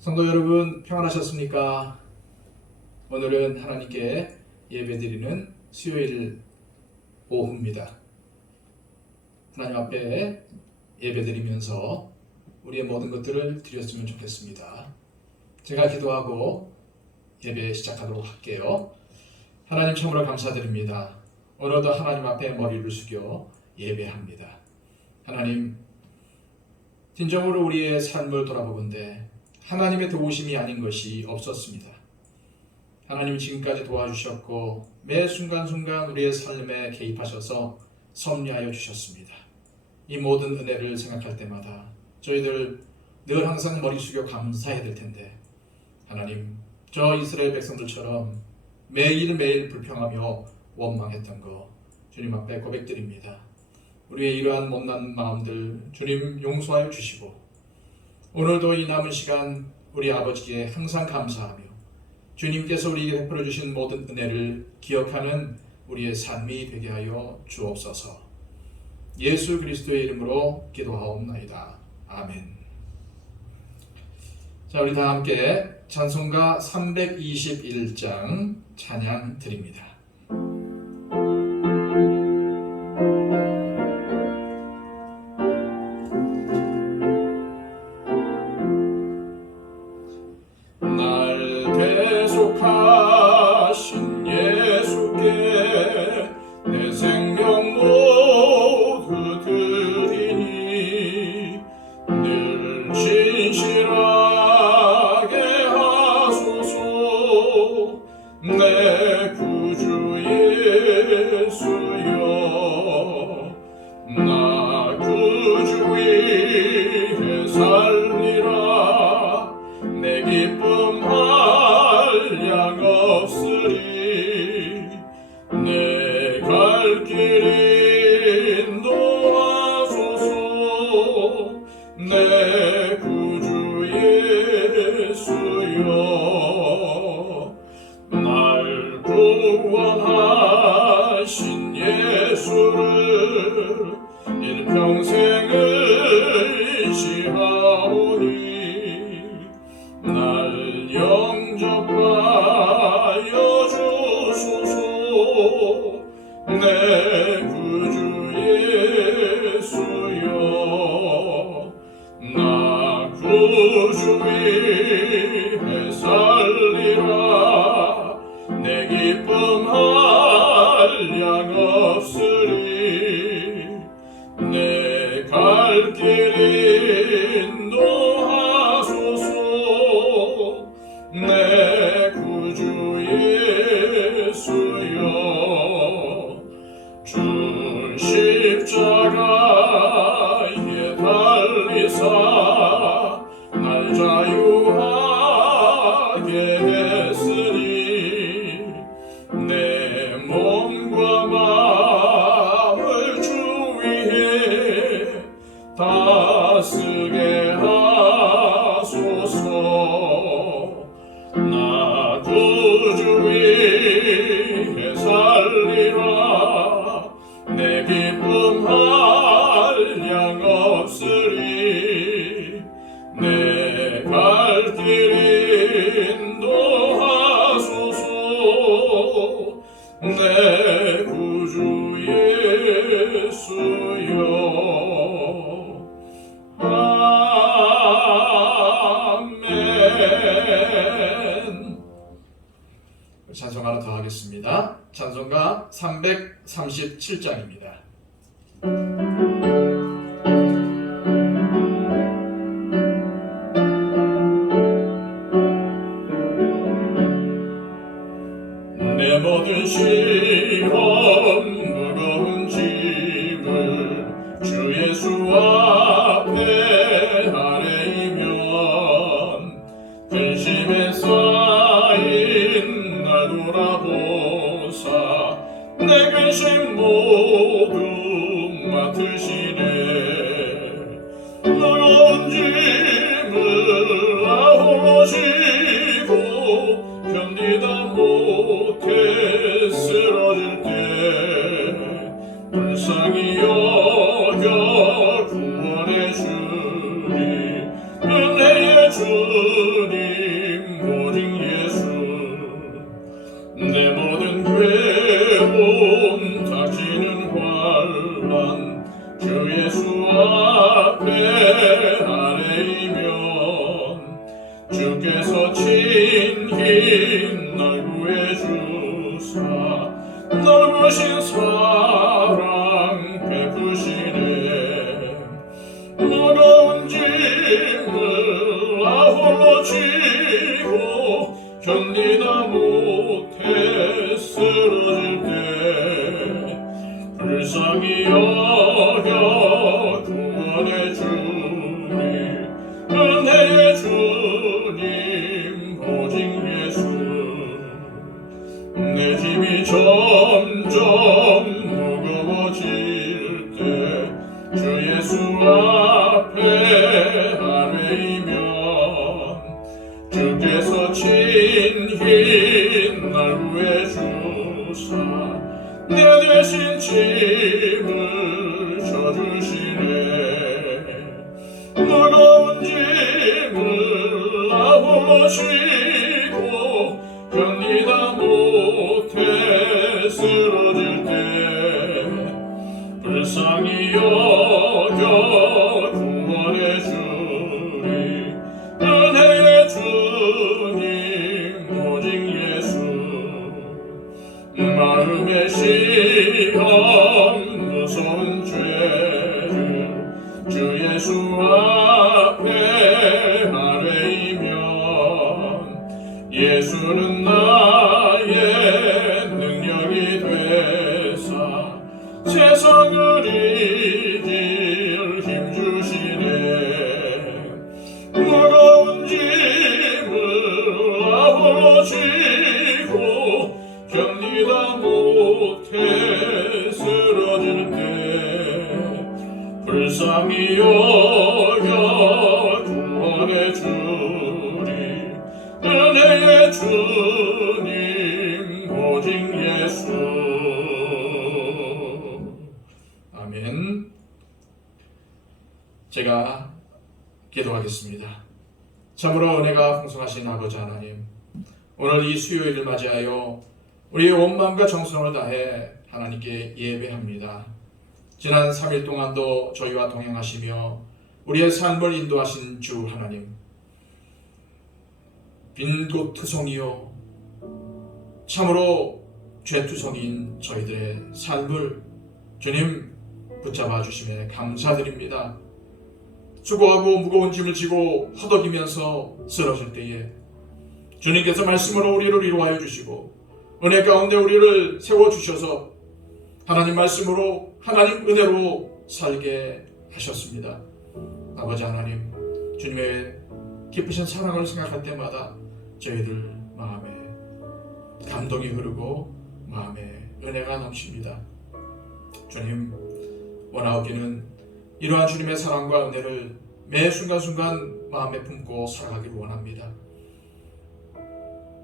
성도 여러분, 평안하셨습니까? 오늘은 하나님께 예배드리는 수요일 오후입니다. 하나님 앞에 예배드리면서 우리의 모든 것들을 드렸으면 좋겠습니다. 제가 기도하고 예배 시작하도록 할게요. 하나님 참으로 감사드립니다. 오늘도 하나님 앞에 머리를 숙여 예배합니다. 하나님, 진정으로 우리의 삶을 돌아보건대 하나님의 도우심이 아닌 것이 없었습니다. 하나님 지금까지 도와주셨고 매 순간순간 우리의 삶에 개입하셔서 섭리하여 주셨습니다. 이 모든 은혜를 생각할 때마다 저희들 늘 항상 머리 숙여 감사해야 될 텐데, 하나님, 저 이스라엘 백성들처럼 매일매일 불평하며 원망했던 거 주님 앞에 고백드립니다. 우리의 이러한 못난 마음들 주님 용서하여 주시고, 오늘도 이 남은 시간 우리 아버지께 항상 감사하며 주님께서 우리에게 베풀어 주신 모든 은혜를 기억하는 우리의 삶이 되게 하여 주옵소서. 예수 그리스도의 이름으로 기도하옵나이다. 아멘. 자, 우리 다 함께 찬송가 321장 찬양 드립니다. 하신 예수께 내 생명 모두 드리니 늘 진실하게 하소서. 내 구주 예수여, 나 구주 위에 살리라. 내 기쁨 한량 없으리. 내 갈 길 인도하소서. 내 구주 예수여, 날 구원하신 예수를 일평생 의지하오니 날 영접하여 주소서. 내 구주 예수여, 나 구주 위에 살리라. 내 기쁨 한량 없으리. 내 갈 길 인도하소서. 내 구주 예수여, 주 십자가에 달리사 날 자유하게 했으니 내 몸과 마음을 주 위에 다스게 하소서. 나 구주 위에 살리라. 내 기쁨 한량 없으리. 내 갈 길 인도하소서. 내 구주 예수여. 아멘. 찬송 하나 더 하겠습니다. 찬송가 337장입니다. 내 모든 시험 무거운 짐을 주 예수 앞에 아뢰이면 근심에 쌓인 날 돌아보사 내 근심 모두 맡으시네. 무거운 짐을 홀로 지고 견디다 못해 쓰러질 때 불쌍히 여겨 구원해 주니 은혜의 주님 구원해 주사 넓으신 사랑 베푸시네. 무거운 짐을 홀로 지고 견디다 못해 쓰러질 때 불쌍히 여겨 구원해 주니 은혜의 주님 오직 예수. 내 짐이 점점 무거워질 때 주 예수 앞에 아뢰이면 주께서 친히 날 구해 주사 내 대신 짐을 져주시네. 무거운 짐을 홀로 지고 견디다 못해 쓰러질 때 불쌍히 여겨 구원해 주리 은혜의 주님 오직 예수. 마음의 시험 무서운 죄를 주 예수 앞에 아뢰이면 예수는 나의 능력이 되사 세상을 이길 힘 주시네. 무거운 짐을 홀로 지고 견디다 못해 쓰러질 때 불쌍히 여겨 구원해 주리 은혜의 주님 오직 예수. 아멘. 제가 기도하겠습니다. 참으로 은혜가 풍성하신 아버지 하나님, 오늘 이 수요일을 맞이하여 우리의 온 마음과 정성을 다해 하나님께 예배합니다. 지난 3일 동안도 저희와 동행하시며 우리의 삶을 인도하신 주 하나님, 빈곤투성이요 참으로 죄투성이인 저희들의 삶을 주님 붙잡아 주심에 감사드립니다. 수고하고 무거운 짐을 지고 허덕이면서 쓰러질 때에 주님께서 말씀으로 우리를 위로하여 주시고 은혜 가운데 우리를 세워주셔서 하나님 말씀으로 하나님 은혜로 살게 하셨습니다. 아버지 하나님, 주님의 깊으신 사랑을 생각할 때마다 저희들 마음에 감동이 흐르고 마음에 은혜가 넘칩니다. 주님, 원하옵기는 이러한 주님의 사랑과 은혜를 매 순간순간 마음에 품고 살아가기를 원합니다.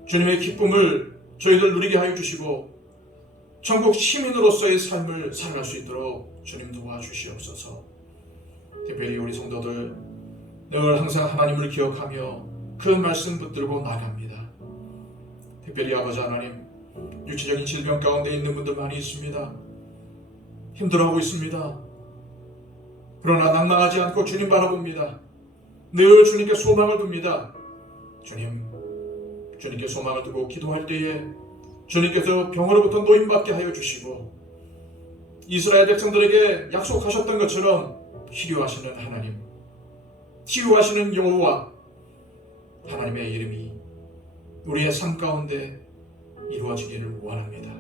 주님의 기쁨을 저희들 누리게 하여 주시고 천국 시민으로서의 삶을 살아갈 수 있도록 주님 도와주시옵소서. 특별히 우리 성도들 늘 항상 하나님을 기억하며 그 말씀 붙들고 나갑니다. 특별히 아버지 하나님, 육체적인 질병 가운데 있는 분들 많이 있습니다. 힘들어하고 있습니다. 그러나 낭망하지 않고 주님 바라봅니다. 늘 주님께 소망을 둡니다. 주님께 소망을 두고 기도할 때에 주님께서 병으로부터 노임받게 하여 주시고 이스라엘 백성들에게 약속하셨던 것처럼 치료하시는 하나님, 치유하시는 여호와 하나님의 이름이 우리의 삶 가운데 이루어지기를 원합니다.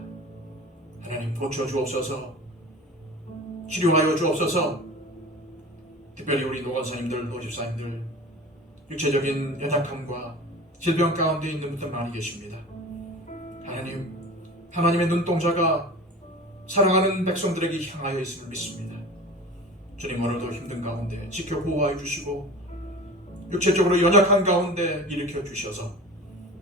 하나님, 고쳐주옵소서, 치료하여 주옵소서. 특별히 우리 노건사님들, 노집사님들 육체적인 연약함과 질병 가운데 있는 분들 많이 계십니다. 하나님, 하나님의 눈동자가 사랑하는 백성들에게 향하여 있음을 믿습니다. 주님, 오늘도 힘든 가운데 지켜 보호하여 주시고 육체적으로 연약한 가운데 일으켜 주셔서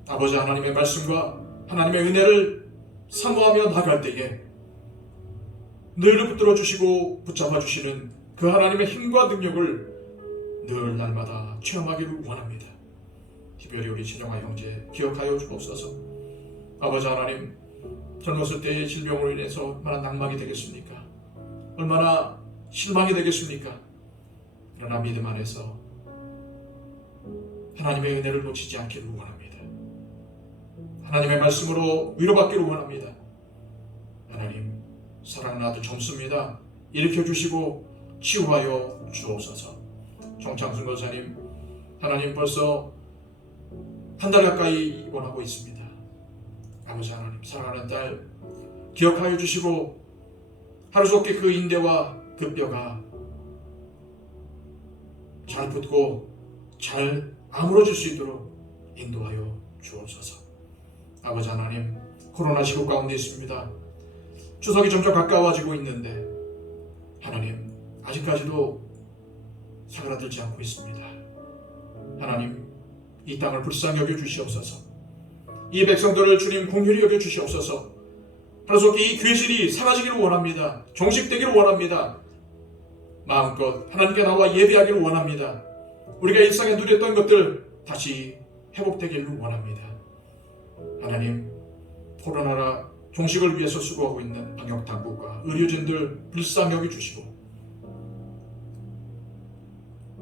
아버지 하나님의 말씀과 하나님의 은혜를 사모하며 나갈 때에 늘 붙들어 주시고 붙잡아 주시는 그 하나님의 힘과 능력을 늘 날마다 체험하기를 원합니다. 특별히 우리 진영아 형제 기억하여 주옵소서. 아버지 하나님, 젊었을 때의 질병으로 인해서 얼마나 낭망이 되겠습니까? 얼마나 실망이 되겠습니까? 그러나 믿음 안에서 하나님의 은혜를 놓치지 않기를 원합니다. 하나님의 말씀으로 위로받기를 원합니다. 하나님, 사랑하는 아들 젊습니다. 일으켜주시고 치유하여 주옵소서. 정창순 권사님, 하나님 벌써 한 달 가까이 입원하고 있습니다. 아버지 하나님, 사랑하는 딸 기억하여 주시고 하루속히 그 인대와 그 뼈가 잘 붙고 잘 아물어질 수 있도록 인도하여 주옵소서. 아버지 하나님, 코로나19 가운데 있습니다. 추석이 점점 가까워지고 있는데 하나님, 아직까지도 사그라들지 않고 있습니다. 하나님, 이 땅을 불쌍히 여겨 주시옵소서. 이 백성들을 주님 공혈히 여겨 주시옵소서. 하루속히 이 귀신이 사라지기를 원합니다. 종식되기를 원합니다. 마음껏 하나님께 나와 예배하기를 원합니다. 우리가 일상에 누렸던 것들 다시 회복되기를 원합니다. 하나님, 코로나라 종식을 위해서 수고하고 있는 방역당국과 의료진들 불쌍히 여겨주시고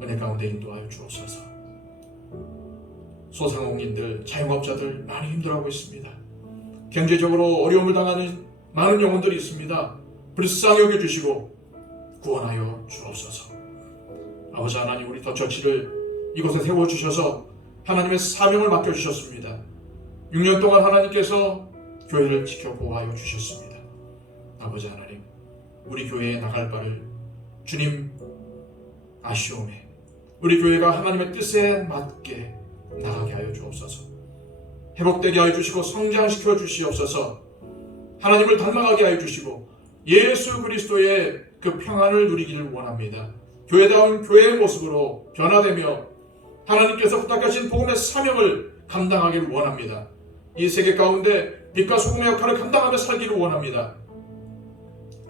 은혜 가운데 인도하여 주옵소서. 소상공인들, 자영업자들 많이 힘들어하고 있습니다. 경제적으로 어려움을 당하는 많은 영혼들이 있습니다. 불쌍히 여겨주시고 구원하여 주옵소서. 아버지 하나님, 우리 더처치를 이곳에 세워주셔서 하나님의 사명을 맡겨주셨습니다. 6년 동안 하나님께서 교회를 지켜 보호하여 주셨습니다. 아버지 하나님, 우리 교회에 나갈 바를 주님 아시오매 우리 교회가 하나님의 뜻에 맞게 나가게 하여 주옵소서. 회복되게 하여 주시고 성장시켜 주시옵소서. 하나님을 닮아가게 하여 주시고 예수 그리스도의 그 평안을 누리기를 원합니다. 교회다운 교회의 모습으로 변화되며 하나님께서 부탁하신 복음의 사명을 감당하기를 원합니다. 이 세계 가운데 빛과 소금의 역할을 감당하며 살기를 원합니다.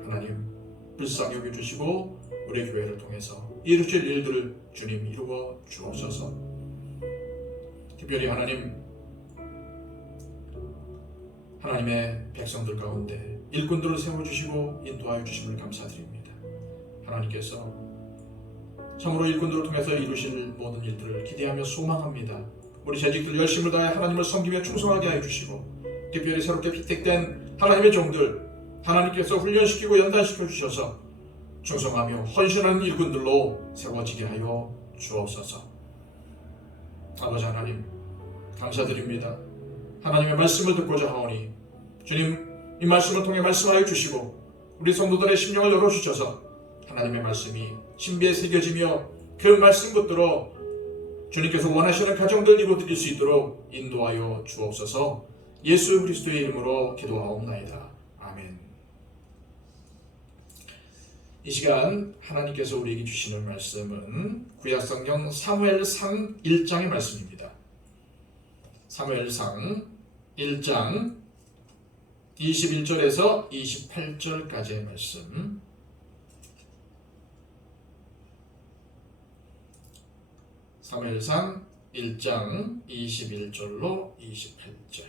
하나님, 불쌍히 여겨주시고 우리 교회를 통해서 이루실 일들을 주님 이루어 주옵소서. 특별히 하나님의 백성들 가운데 일꾼들을 세워주시고 인도하여 주심을 감사드립니다. 하나님께서 참으로 일꾼들을 통해서 이루실 모든 일들을 기대하며 소망합니다. 우리 재직들 열심을 다해 하나님을 섬기며 충성하게 하여 주시고 특별히 새롭게 피택된 하나님의 종들 하나님께서 훈련시키고 연단시켜 주셔서 충성하며 헌신하는 일꾼들로 세워지게 하여 주옵소서. 아버지 하나님, 감사드립니다. 하나님의 말씀을 듣고자 하오니 주님, 이 말씀을 통해 말씀하여 주시고 우리 성도들의 심령을 열어주셔서 하나님의 말씀이 신비에 새겨지며 그 말씀 붙들어 주님께서 원하시는 가정들 이루어드릴 수 있도록 인도하여 주옵소서. 예수 그리스도의 이름으로 기도하옵나이다. 아멘. 이 시간 하나님께서 우리에게 주시는 말씀은 구약성경 사무엘상 1장의 말씀입니다. 사무엘상 1장 21절에서 28절까지의 말씀. 사무엘상 1장 21절로 28절.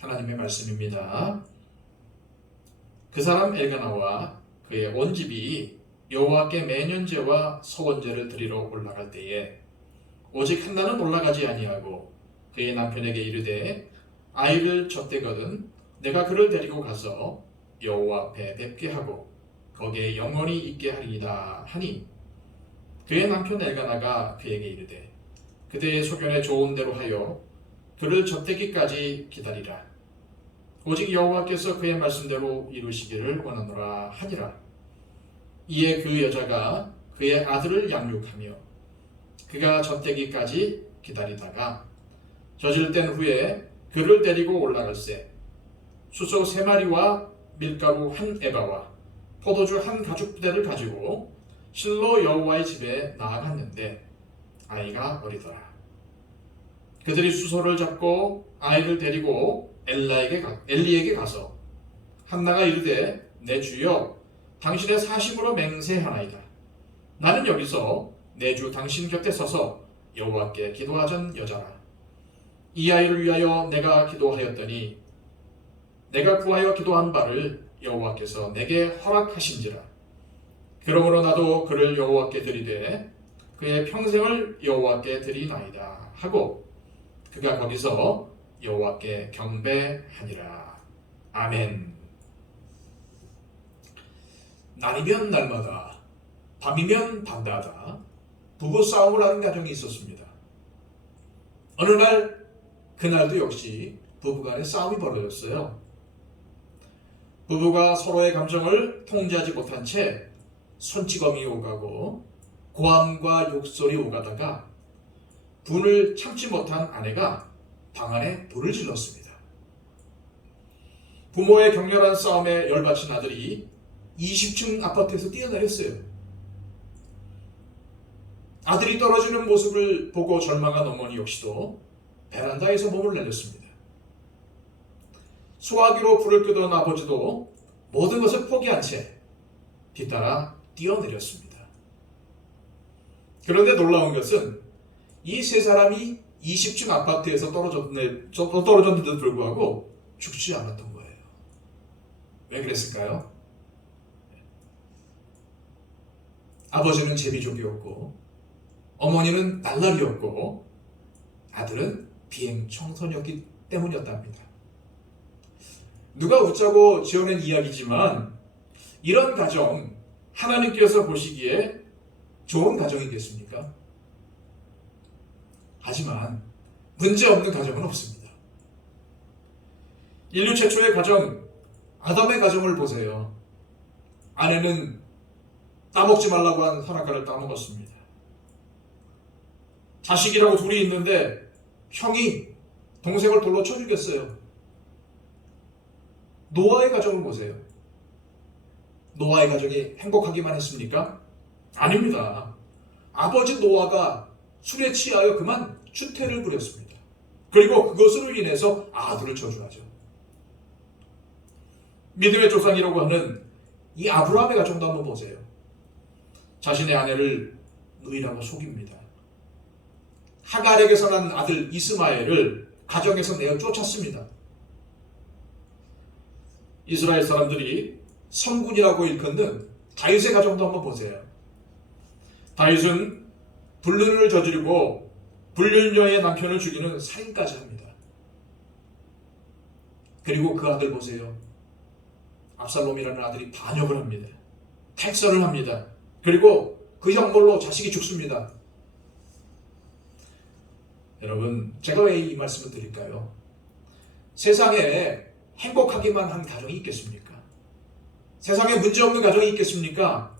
하나님의 말씀입니다. 그 사람 엘가나와 그의 온 집이 여호와께 매년제와 서원제를 드리러 올라갈 때에 오직 한나는 올라가지 아니하고 그의 남편에게 이르되 아이를 젖대거든 내가 그를 데리고 가서 여호와 앞에 뵙게 하고 거기에 영원히 있게 하리이다 하니 그의 남편 엘가나가 그에게 이르되 그대의 소견에 좋은 대로 하여 그를 젖대기까지 기다리라. 오직 여호와께서 그의 말씀대로 이루시기를 원하노라 하니라. 이에 그 여자가 그의 아들을 양육하며 그가 젖대기까지 기다리다가 젖을 땐 후에 그를 데리고 올라갈새 수소 3마리와 밀가루 1에바와 포도주 1가죽부대를 가지고 실로 여호와의 집에 나아갔는데 아이가 어리더라. 그들이 수소를 잡고 아이를 데리고 엘리에게 가서 한나가 이르되 내 주여 당신의 사심으로 맹세하나이다. 나는 여기서 내 주 당신 곁에 서서 여호와께 기도하던 여자라. 이 아이를 위하여 내가 기도하였더니 내가 구하여 기도한 바를 여호와께서 내게 허락하신지라. 그러므로 나도 그를 여호와께 드리되 그의 평생을 여호와께 드리나이다 하고 그가 거기서 여호와께 경배하니라. 아멘. 날이면 날마다 밤이면 밤마다 부부 싸움을 하는 가정이 있었습니다. 어느 날 그날도 역시 부부간에 싸움이 벌어졌어요. 부부가 서로의 감정을 통제하지 못한 채 손찌검이 오가고 고함과 욕설이 오가다가 분을 참지 못한 아내가 방 안에 불을 질렀습니다. 부모의 격렬한 싸움에 열받친 아들이 20층 아파트에서 뛰어내렸어요. 아들이 떨어지는 모습을 보고 절망한 어머니 역시도 베란다에서 몸을 날렸습니다. 소화기로 불을 끄던 아버지도 모든 것을 포기한 채 뒤따라 뛰어내렸습니다. 그런데 놀라운 것은 이 세 사람이 20층 아파트에서 떨어졌는데도 불구하고 죽지 않았던 거예요. 왜 그랬을까요? 아버지는 제비족이었고 어머니는 날라리였고 아들은 비행 청소년이었기 때문이었답니다. 누가 웃자고 지어낸 이야기지만 이런 가정 하나님께서 보시기에 좋은 가정이겠습니까? 하지만 문제없는 가정은 없습니다. 인류 최초의 가정 아담의 가정을 보세요. 아내는 따먹지 말라고 한 선악과를 따먹었습니다. 자식이라고 둘이 있는데 형이 동생을 돌로 쳐 죽였어요. 노아의 가정을 보세요. 노아의 가정이 행복하기만 했습니까? 아닙니다. 아버지 노아가 술에 취하여 그만 추태를 부렸습니다. 그리고 그것으로 인해서 아들을 저주하죠. 믿음의 조상이라고 하는 이 아브라함의 가정도 한번 보세요. 자신의 아내를 누이라고 속입니다. 하갈에게서 난 아들 이스마엘을 가정에서 내어 쫓았습니다. 이스라엘 사람들이 성군이라고 일컫는 다윗의 가정도 한번 보세요. 다윗은 불륜을 저지르고 불륜녀의 남편을 죽이는 살인까지 합니다. 그리고 그 아들 보세요. 압살롬이라는 아들이 반역을 합니다. 택선을 합니다. 그리고 그 형벌로 자식이 죽습니다. 여러분, 제가 왜 이 말씀을 드릴까요? 세상에 행복하기만 한 가정이 있겠습니까? 세상에 문제없는 가정이 있겠습니까?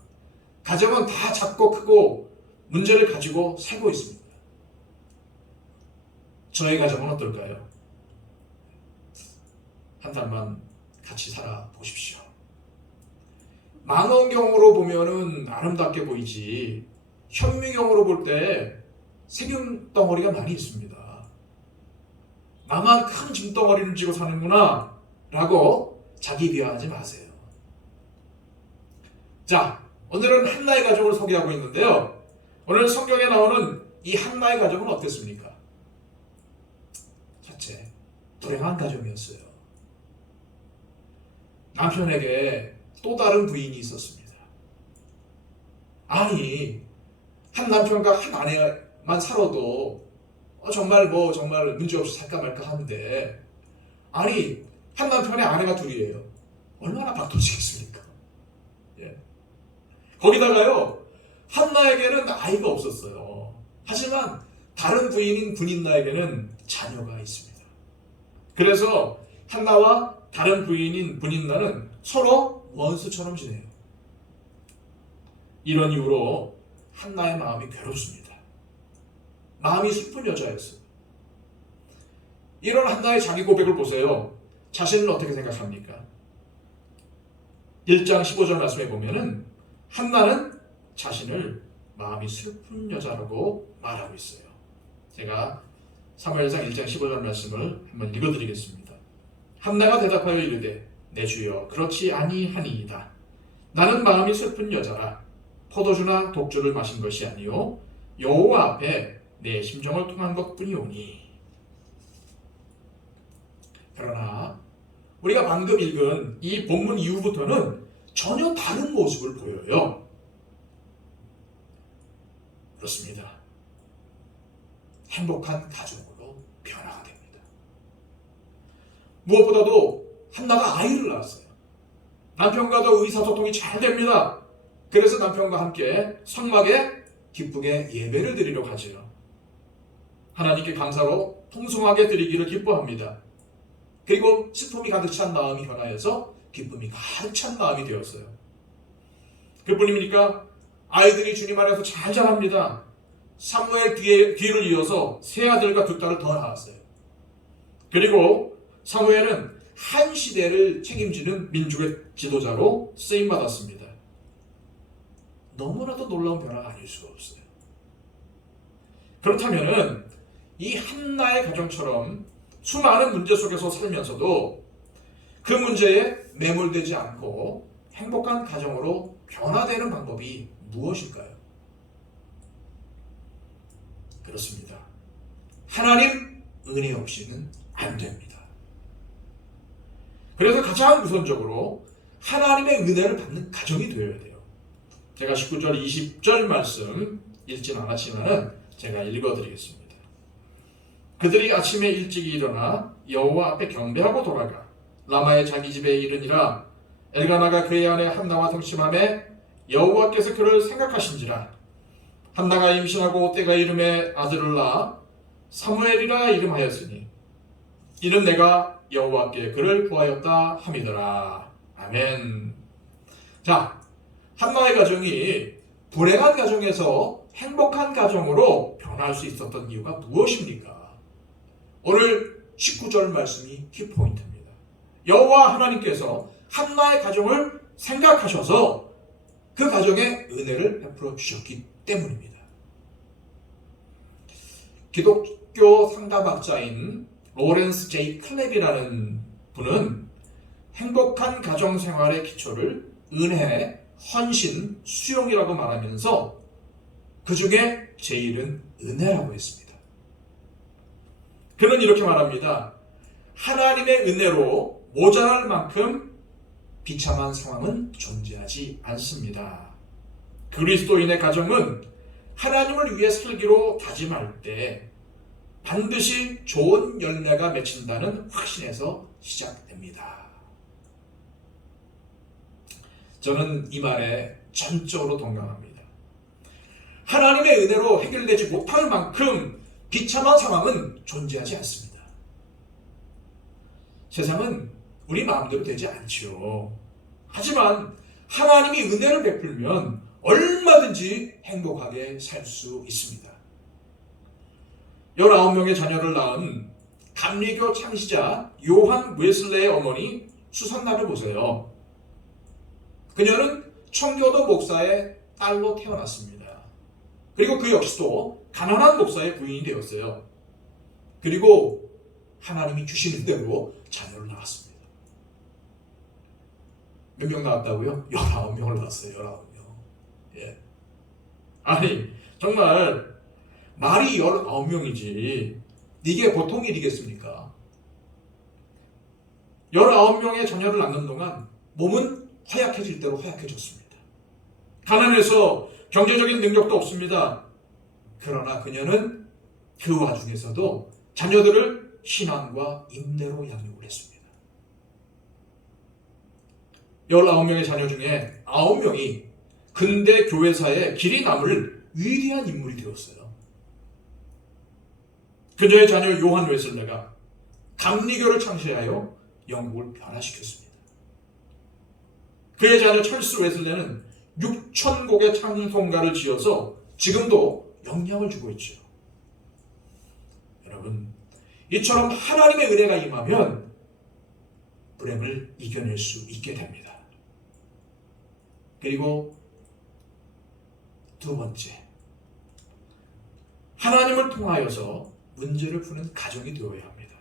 가정은 다 작고 크고 문제를 가지고 살고 있습니다. 저의 가정은 어떨까요? 한 달만 같이 살아보십시오. 망원경으로 보면은 아름답게 보이지 현미경으로 볼 때 세균 덩어리가 많이 있습니다. 나만 큰 짐덩어리를 쥐고 사는구나 라고 자기 비하하지 마세요. 자, 오늘은 한나의 가정을 소개하고 있는데요. 오늘 성경에 나오는 이 한나의 가정은 어땠습니까? 첫째, 불행한 가정이었어요. 남편에게 또 다른 부인이 있었습니다. 아니, 한 남편과 한 아내만 살아도 정말 문제없이 살까 말까 하는데, 아니, 한 남편의 아내가 둘이에요. 얼마나 박도지겠습니까? 예. 거기다가요, 한나에게는 아이가 없었어요. 하지만 다른 부인인 분인나에게는 자녀가 있습니다. 그래서 한나와 다른 부인인 분인나는 서로 원수처럼 지내요. 이런 이유로 한나의 마음이 괴롭습니다. 마음이 슬픈 여자였어요. 이런 한나의 자기 고백을 보세요. 자신을 어떻게 생각합니까? 1장 15절 말씀에 보면은 한나는 자신을 마음이 슬픈 여자라고 말하고 있어요. 제가 사무엘상 1장 15절 말씀을 한번 읽어드리겠습니다. 한나가 대답하여 이르되 내 주여 그렇지 아니하니이다. 나는 마음이 슬픈 여자라. 포도주나 독주를 마신 것이 아니요 여호와 앞에 내 심정을 통한 것뿐이오니. 그러나 우리가 방금 읽은 이 본문 이후부터는 전혀 다른 모습을 보여요. 그렇습니다. 행복한 가정으로 변화가 됩니다. 무엇보다도 한나가 아이를 낳았어요. 남편과도 의사소통이 잘 됩니다. 그래서 남편과 함께 성막에 기쁘게 예배를 드리러 가지요. 하나님께 감사로 풍성하게 드리기를 기뻐합니다. 그리고 슬픔이 가득 찬 마음이 변화해서 기쁨이 가득 찬 마음이 되었어요. 그뿐입니까? 아이들이 주님 안에서 잘 자랍니다. 사무엘 뒤를 이어서 세 아들과 두 딸을 더 낳았어요. 그리고 사무엘은 한 시대를 책임지는 민족의 지도자로 쓰임받았습니다. 너무나도 놀라운 변화가 아닐 수가 없어요. 그렇다면 이 한나의 가정처럼 수많은 문제 속에서 살면서도 그 문제에 매몰되지 않고 행복한 가정으로 변화되는 방법이 무엇일까요? 그렇습니다. 하나님 은혜 없이는 안 됩니다. 그래서 가장 우선적으로 하나님의 은혜를 받는 가정이 되어야 돼요. 제가 19절, 20절 말씀 읽진 않았지만 제가 읽어드리겠습니다. 그들이 아침에 일찍 일어나 여호와 앞에 경배하고 돌아가 라마의 자기 집에 이르니라. 엘가나가 그의 아내 한나와 동침하매 여호와께서 그를 생각하신지라. 한나가 임신하고 때가 이름에 아들을 낳아 사무엘이라 이름하였으니 이는 내가 여호와께 그를 구하였다 함이더라. 아멘. 자, 한나의 가정이 불행한 가정에서 행복한 가정으로 변할 수 있었던 이유가 무엇입니까? 오늘 19절 말씀이 키포인트입니다. 여호와 하나님께서 한나의 가정을 생각하셔서 그 가정에 은혜를 베풀어 주셨기 때문입니다. 기독교 상담학자인 로렌스 J. 클랩이라는 분은 행복한 가정 생활의 기초를 은혜, 헌신, 수용이라고 말하면서 그 중에 제일은 은혜라고 했습니다. 그는 이렇게 말합니다. 하나님의 은혜로 모자랄 만큼 비참한 상황은 존재하지 않습니다. 그리스도인의 가정은 하나님을 위해 살기로 다짐할 때 반드시 좋은 열매가 맺힌다는 확신에서 시작됩니다. 저는 이 말에 전적으로 동감합니다. 하나님의 은혜로 해결되지 못할 만큼 비참한 상황은 존재하지 않습니다. 세상은 우리 마음대로 되지 않지요. 하지만 하나님이 은혜를 베풀면 얼마든지 행복하게 살 수 있습니다. 19명의 자녀를 낳은 감리교 창시자 요한 웨슬레의 어머니 수산나를 보세요. 그녀는 청교도 목사의 딸로 태어났습니다. 그리고 그 역시도 가난한 목사의 부인이 되었어요. 그리고 하나님이 주시는 대로 자녀를 낳았습니다. 몇 명 낳았다고요? 19명을 낳았어요. 19명. 예. 아니 정말 말이 19명이지 이게 보통 일이겠습니까? 19명의 자녀를 낳는 동안 몸은 허약해질 대로 허약해졌습니다. 가난해서 경제적인 능력도 없습니다. 그러나 그녀는 그 와중에서도 자녀들을 신앙과 인내로 양육을 했습니다. 19명의 자녀 중에 9명이 근대 교회사에 길이 남을 위대한 인물이 되었어요. 그녀의 자녀 요한 웨슬레가 감리교를 창시하여 영국을 변화시켰습니다. 그의 자녀 찰스 웨슬레는 6,000곡의 찬송가를 지어서 지금도 영향을 주고 있죠. 여러분, 이처럼 하나님의 은혜가 임하면 불행을 이겨낼 수 있게 됩니다. 그리고 두 번째, 하나님을 통하여서 문제를 푸는 가정이 되어야 합니다.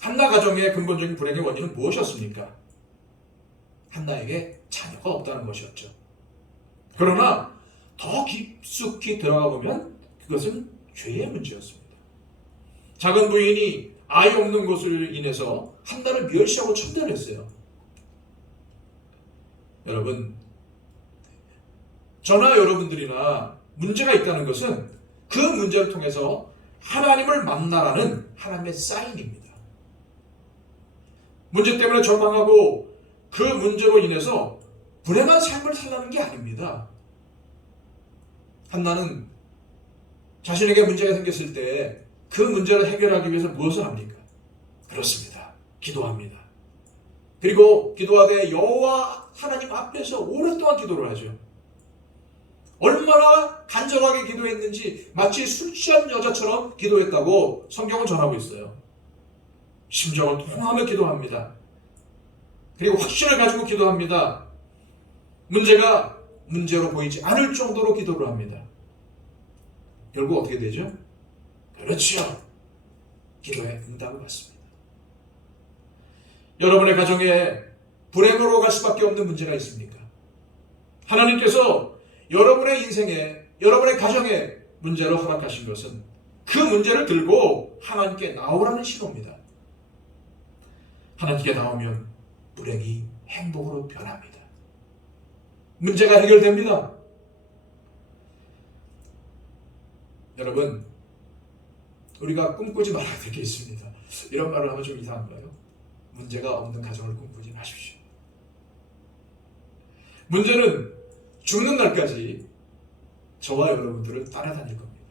한나 가정의 근본적인 불행의 원인은 무엇이었습니까? 한나에게 자녀가 없다는 것이었죠. 그러나 더 깊숙이 들어가 보면 그것은 죄의 문제였습니다. 작은 부인이 아이 없는 것을 인해서 한나를 멸시하고 천대했어요. 여러분, 저나 여러분들이나 문제가 있다는 것은 그 문제를 통해서 하나님을 만나라는 하나님의 사인입니다. 문제 때문에 절망하고 그 문제로 인해서 불행한 삶을 살라는 게 아닙니다. 한나는 자신에게 문제가 생겼을 때 그 문제를 해결하기 위해서 무엇을 합니까? 그렇습니다. 기도합니다. 그리고 기도하되 여호와 하나님 앞에서 오랫동안 기도를 하죠. 얼마나 간절하게 기도했는지 마치 술 취한 여자처럼 기도했다고 성경은 전하고 있어요. 심정을 통하며 기도합니다. 그리고 확신을 가지고 기도합니다. 문제가 문제로 보이지 않을 정도로 기도를 합니다. 결국 어떻게 되죠? 그렇죠. 기도의 응답을 받습니다. 여러분의 가정에 불행으로 갈 수밖에 없는 문제가 있습니까? 하나님께서 여러분의 인생에, 여러분의 가정에 문제로 허락하신 것은 그 문제를 들고 하나님께 나오라는 신호입니다. 하나님께 나오면 불행이 행복으로 변합니다. 문제가 해결됩니다. 여러분, 우리가 꿈꾸지 말아야 될 게 있습니다. 이런 말을 하면 좀 이상한가요? 문제가 없는 가정을 꿈꾸지 마십시오. 문제는 죽는 날까지 저와 여러분들을 따라다닐 겁니다.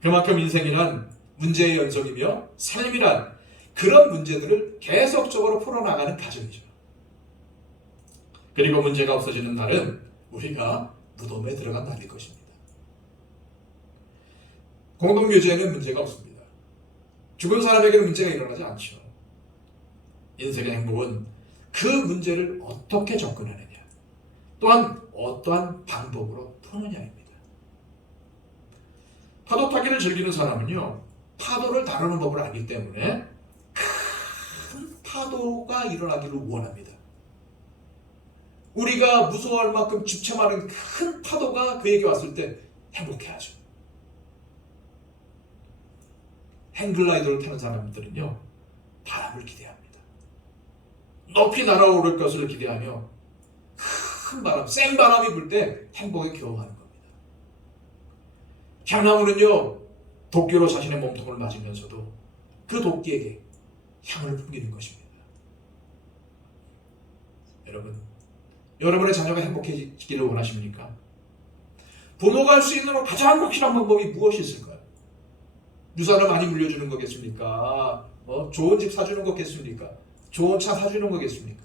그만큼 인생이란 문제의 연속이며 삶이란 그런 문제들을 계속적으로 풀어나가는 과정이죠. 그리고 문제가 없어지는 날은 우리가 무덤에 들어간 날일 것입니다. 공동묘지에는 문제가 없습니다. 죽은 사람에게는 문제가 일어나지 않죠. 인생의 행복은 그 문제를 어떻게 접근하느냐, 또한 어떠한 방법으로 푸느냐입니다. 파도 타기를 즐기는 사람은요, 파도를 다루는 법을 알기 때문에 큰 파도가 일어나기를 원합니다. 우리가 무서워할 만큼 집채많은 큰 파도가 그에게 왔을 때 행복해하죠. 행글라이더를 타는 사람들은요, 바람을 기대합니다. 높이 날아오를 것을 기대하며 큰 바람, 센 바람이 불 때 행복에 겨워하는 겁니다. 향나무는요, 도끼로 자신의 몸통을 맞으면서도 그 도끼에게 향을 풍기는 것입니다. 여러분, 여러분의 자녀가 행복해지기를 원하십니까? 부모가 할 수 있는 가장 확실한 방법이 무엇이 있을까요? 유산을 많이 물려주는 거겠습니까? 좋은 집 사주는 거겠습니까? 좋은 차 사주는 거겠습니까?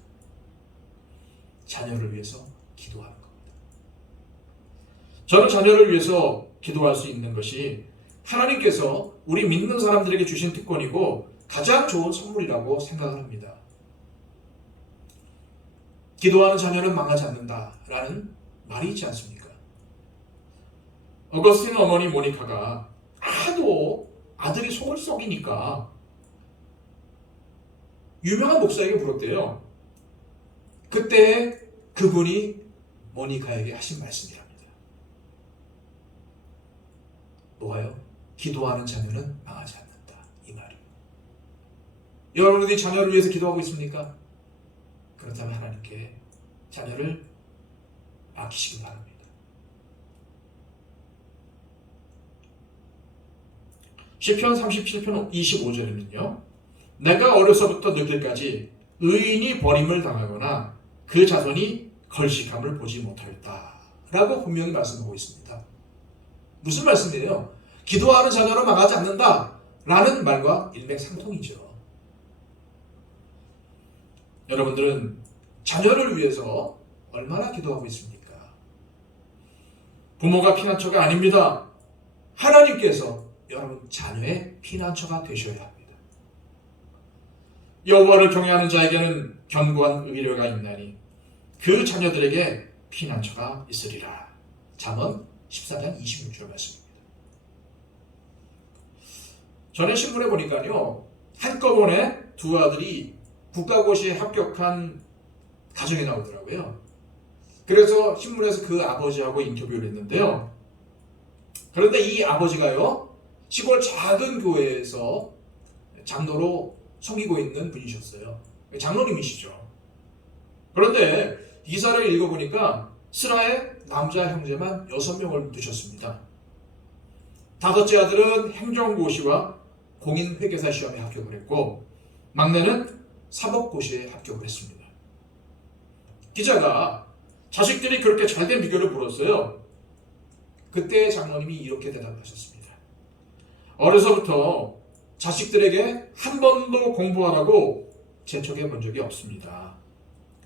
자녀를 위해서 기도하는 겁니다. 저는 자녀를 위해서 기도할 수 있는 것이 하나님께서 우리 믿는 사람들에게 주신 특권이고 가장 좋은 선물이라고 생각을 합니다. 기도하는 자녀는 망하지 않는다라는 말이 있지 않습니까? 어거스틴 어머니 모니카가 하도 아들이 속을 썩이니까 유명한 목사에게 물었대요. 그때 그분이 모니카에게 하신 말씀이랍니다. 뭐가요? 기도하는 자녀는 망하지 않는다. 이 말이에요. 여러분들이 자녀를 위해서 기도하고 있습니까? 그렇다면 하나님께 자녀를 맡기시기 바랍니다. 시편 37편 25절에는요. 내가 어려서부터 늙기까지 의인이 버림을 당하거나 그 자손이 걸식함을 보지 못하였다 라고 분명히 말씀하고 있습니다. 무슨 말씀이에요? 기도하는 자녀로 망하지 않는다 라는 말과 일맥상통이죠. 여러분들은 자녀를 위해서 얼마나 기도하고 있습니까? 부모가 피난처가 아닙니다. 하나님께서 여러분 자녀의 피난처가 되셔야 합니다. 여호와를 경외하는 자에게는 견고한 의뢰가 있나니 그 자녀들에게 피난처가 있으리라. 잠언 14장 26절 말씀입니다. 전에 신문에 보니까요, 한꺼번에 두 아들이 국가고시에 합격한 가정이 나오더라고요. 그래서 신문에서 그 아버지하고 인터뷰를 했는데요. 그런데 이 아버지가요, 시골 작은 교회에서 장로로 섬기고 있는 분이셨어요. 장로님이시죠. 그런데 이사를 읽어보니까 스라의 남자 형제만 6명을 두셨습니다. 다섯째 아들은 행정고시와 공인회계사 시험에 합격을 했고 막내는 사법고시에 합격을 했습니다. 기자가 자식들이 그렇게 잘된 비결을 물었어요. 그때 장로님이 이렇게 대답하셨습니다. 어려서부터 자식들에게 한 번도 공부하라고 재촉해 본 적이 없습니다.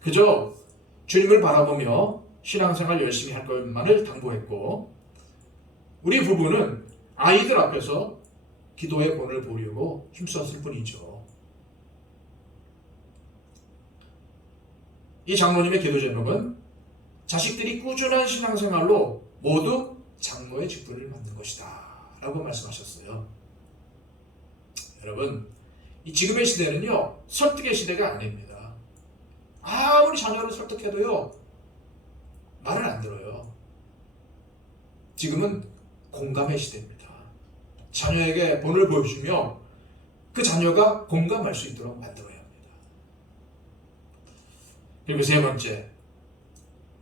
그저 주님을 바라보며 신앙생활 열심히 할 것만을 당부했고 우리 부부는 아이들 앞에서 기도의 본을 보려고 힘썼을 뿐이죠. 이 장로님의 기도 제목은 자식들이 꾸준한 신앙생활로 모두 장로의 직분을 맡는 것이다 라고 말씀하셨어요. 여러분, 이 지금의 시대는요 설득의 시대가 아닙니다. 아무리 자녀를 설득해도요 말을 안 들어요. 지금은 공감의 시대입니다. 자녀에게 본을 보여주며 그 자녀가 공감할 수 있도록 만들어야 합니다. 그리고 세 번째,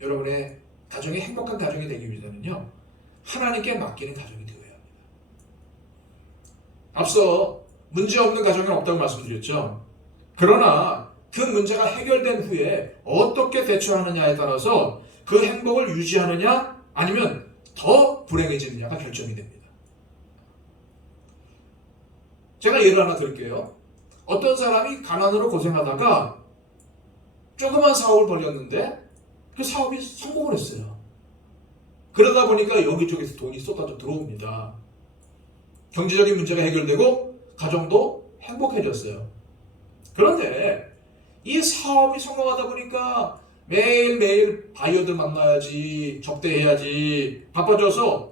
여러분의 가정이 행복한 가정이 되기 위해서는요 하나님께 맡기는 가정이 되어야 합니다. 앞서 문제없는 가정은 없다고 말씀드렸죠. 그러나 그 문제가 해결된 후에 어떻게 대처하느냐에 따라서 그 행복을 유지하느냐 아니면 더 불행해지느냐가 결정이 됩니다. 제가 예를 하나 드릴게요. 어떤 사람이 가난으로 고생하다가 조그만 사업을 벌였는데 그 사업이 성공을 했어요. 그러다 보니까 여기저기서 돈이 쏟아져 들어옵니다. 경제적인 문제가 해결되고 가정도 행복해졌어요. 그런데 이 사업이 성공하다 보니까 매일매일 바이어들 만나야지, 접대해야지 바빠져서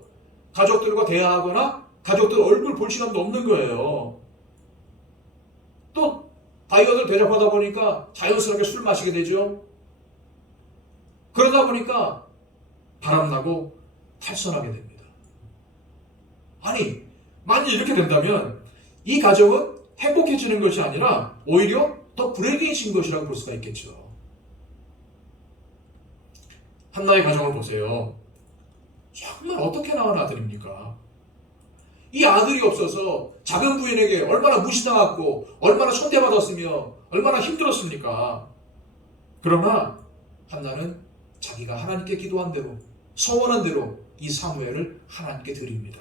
가족들과 대화하거나 가족들 얼굴 볼 시간도 없는 거예요. 또 바이어들 대접하다 보니까 자연스럽게 술 마시게 되죠. 그러다 보니까 바람나고 탈선하게 됩니다. 아니, 만약 이렇게 된다면 이 가정은 행복해지는 것이 아니라 오히려 더 불행해진 것이라고 볼 수가 있겠죠. 한나의 가정을 보세요. 정말 어떻게 낳은 아들입니까? 이 아들이 없어서 작은 부인에게 얼마나 무시당했고 얼마나 천대받았으며 얼마나 힘들었습니까? 그러나 한나는 자기가 하나님께 기도한 대로 서원한 대로 이 사무엘을 하나님께 드립니다.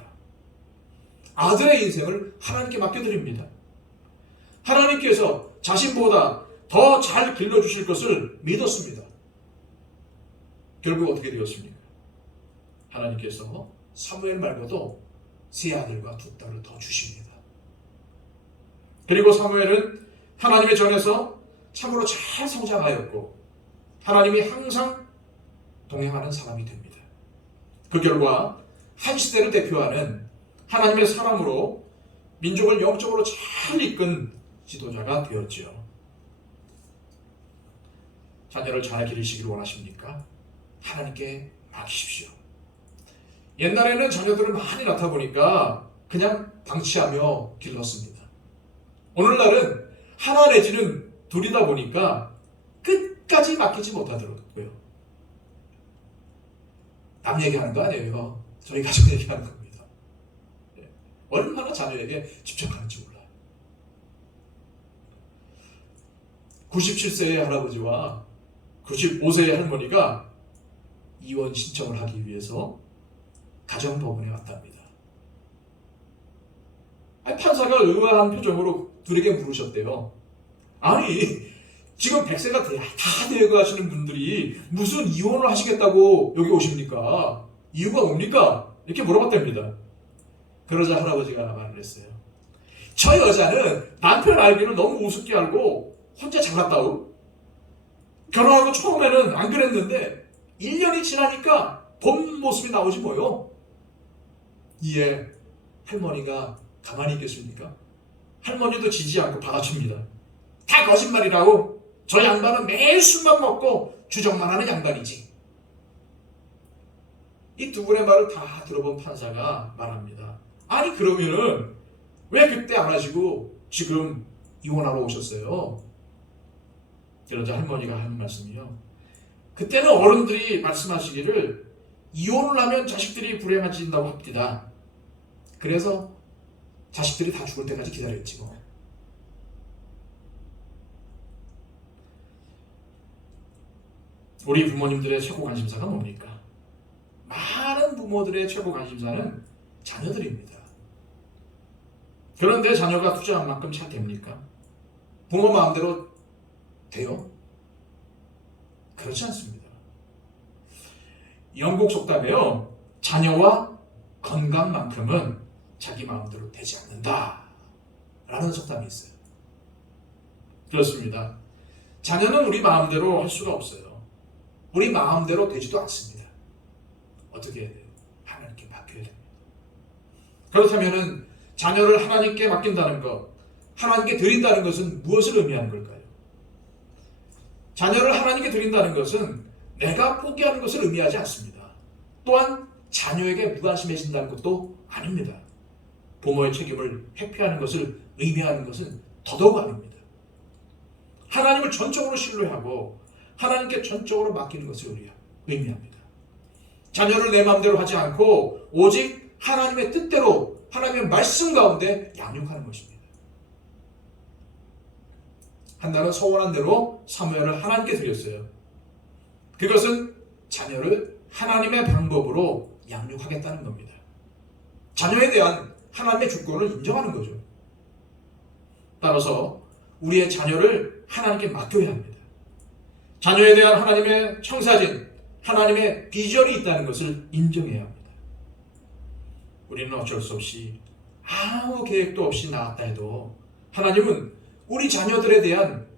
아들의 인생을 하나님께 맡겨드립니다. 하나님께서 자신보다 더 잘 길러주실 것을 믿었습니다. 결국 어떻게 되었습니까? 하나님께서 사무엘 말고도 세 아들과 두 딸을 더 주십니다. 그리고 사무엘은 하나님의 전에서 참으로 잘 성장하였고 하나님이 항상 동행하는 사람이 됩니다. 그 결과 한 시대를 대표하는 하나님의 사람으로 민족을 영적으로 잘 이끈 지도자가 되었지요. 자녀를 잘 기르시기를 원하십니까? 하나님께 맡기십시오. 옛날에는 자녀들을 많이 낳다 보니까 그냥 방치하며 길렀습니다. 오늘날은 하나 내지는 둘이다 보니까 끝까지 맡기지 못하더라고요. 남 얘기하는 거 아니에요. 저희 가족 얘기하는 겁니다. 얼마나 자녀에게 집착하는지 몰라요. 97세의 할아버지와 95세의 할머니가 이혼 신청을 하기 위해서 가정법원에 왔답니다. 판사가 의아한 표정으로 둘에게 물으셨대요. 아니, 지금 100세가 다 되고 하시는 분들이 무슨 이혼을 하시겠다고 여기 오십니까? 이유가 뭡니까? 이렇게 물어봤답니다. 그러자 할아버지가 말을 했어요. 저 여자는 남편 알기를 너무 우습게 알고 혼자 잘났다고. 결혼하고 처음에는 안 그랬는데 1년이 지나니까 본 모습이 나오지 뭐요. 이에 할머니가 가만히 있겠습니까? 할머니도 지지 않고 받아줍니다. 다 거짓말이라고. 저 양반은 매일 술만 먹고 주정만 하는 양반이지. 이 두 분의 말을 다 들어본 판사가 말합니다. 아니 그러면은 왜 그때 안 하시고 지금 이혼하러 오셨어요. 그러자 할머니가 하는 말씀이요. 그때는 어른들이 말씀하시기를 이혼을 하면 자식들이 불행해진다고 합니다. 그래서 자식들이 다 죽을 때까지 기다렸지 뭐. 우리 부모님들의 최고 관심사가 뭡니까? 많은 부모들의 최고 관심사는 자녀들입니다. 그런데 자녀가 투자한 만큼 잘 됩니까? 부모 마음대로 돼요? 그렇지 않습니다. 영국 속담에요. 자녀와 건강만큼은 자기 마음대로 되지 않는다 라는 속담이 있어요. 그렇습니다. 자녀는 우리 마음대로 할 수가 없어요. 우리 마음대로 되지도 않습니다. 어떻게 해야 돼요? 하나님께 맡겨야 됩니다. 그렇다면 자녀를 하나님께 맡긴다는 것, 하나님께 드린다는 것은 무엇을 의미하는 걸까요? 자녀를 하나님께 드린다는 것은 내가 포기하는 것을 의미하지 않습니다. 또한 자녀에게 무관심해진다는 것도 아닙니다. 부모의 책임을 회피하는 것을 의미하는 것은 더더욱 아닙니다. 하나님을 전적으로 신뢰하고 하나님께 전적으로 맡기는 것을 의미합니다. 자녀를 내 마음대로 하지 않고 오직 하나님의 뜻대로 하나님의 말씀 가운데 양육하는 것입니다. 한나는 서원한 대로 사무엘을 하나님께 드렸어요. 그것은 자녀를 하나님의 방법으로 양육하겠다는 겁니다. 자녀에 대한 하나님의 주권을 인정하는 거죠. 따라서 우리의 자녀를 하나님께 맡겨야 합니다. 자녀에 대한 하나님의 청사진, 하나님의 비전이 있다는 것을 인정해야 합니다. 우리는 어쩔 수 없이 아무 계획도 없이 낳았다 해도 하나님은 우리 자녀들에 대한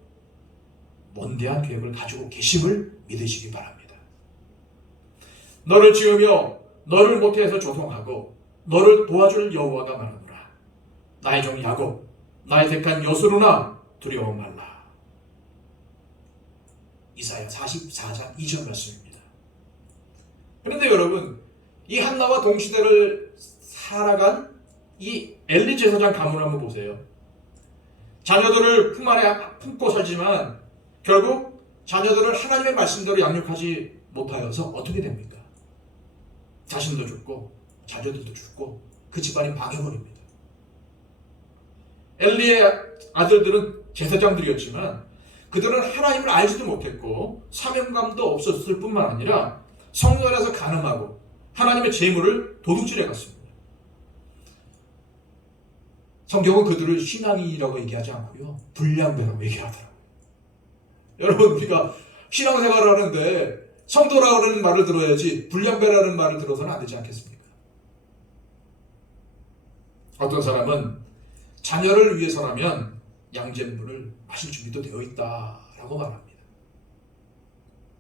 먼대한 계획을 가지고 계심을 믿으시기 바랍니다. 너를 지으며 너를 모태에서 조성하고 너를 도와줄 여호와가 말하노라. 나의 종 야곱, 나의 택한 여수로나 두려워 말라. 이사야 44장 2절 말씀입니다. 그런데 여러분, 이 한나와 동시대를 살아간 이 엘리 제사장 가문을 한번 보세요. 자녀들을 품 안에 품고 살지만 결국 자녀들을 하나님의 말씀대로 양육하지 못하여서 어떻게 됩니까? 자신도 죽고 자녀들도 죽고 그 집안이 망해버립니다. 엘리의 아들들은 제사장들이었지만 그들은 하나님을 알지도 못했고 사명감도 없었을 뿐만 아니라 성전에서 간음하고 하나님의 재물을 도둑질해 갔습니다. 성경은 그들을 신앙인이라고 얘기하지 않고요, 불량배라고 얘기하더라고요. 여러분, 우리가 신앙생활을 하는데 성도라는 말을 들어야지 불량배라는 말을 들어서는 안 되지 않겠습니까? 어떤 사람은 자녀를 위해서라면 양잿물을 마실 준비도 되어 있다라고 말합니다.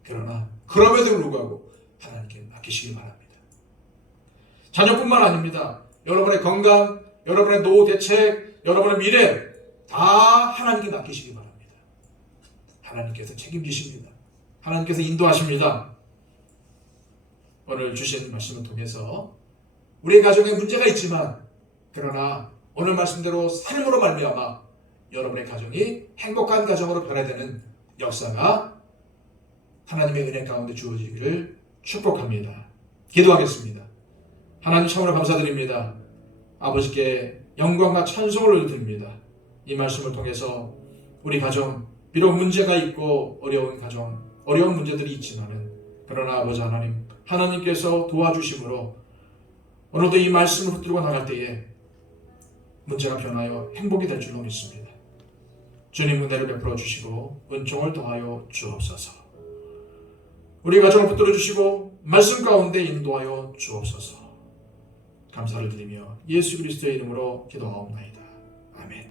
그러나 그럼에도 불구하고 하나님께 맡기시기 바랍니다. 자녀뿐만 아닙니다. 여러분의 건강, 여러분의 노후 대책, 여러분의 미래 다 하나님께 맡기시기 바랍니다. 하나님께서 책임지십니다. 하나님께서 인도하십니다. 오늘 주신 말씀을 통해서 우리 가정에 문제가 있지만 그러나 오늘 말씀대로 삶으로 말미암아 여러분의 가정이 행복한 가정으로 변화되는 역사가 하나님의 은혜 가운데 주어지기를 축복합니다. 기도하겠습니다. 하나님 참으로 감사드립니다. 아버지께 영광과 찬송을 드립니다. 이 말씀을 통해서 우리 가정, 비록 문제가 있고 어려운 가정, 어려운 문제들이 있지만은 그러나 아버지 하나님, 하나님께서 도와주심으로 오늘도 이 말씀을 붙들고 나갈 때에 문제가 변하여 행복이 될 줄로 믿습니다. 주님 은혜를 베풀어 주시고 은총을 더하여 주옵소서. 우리 가정을 붙들어 주시고 말씀 가운데 인도하여 주옵소서. 감사를 드리며 예수 그리스도의 이름으로 기도하옵나이다. 아멘.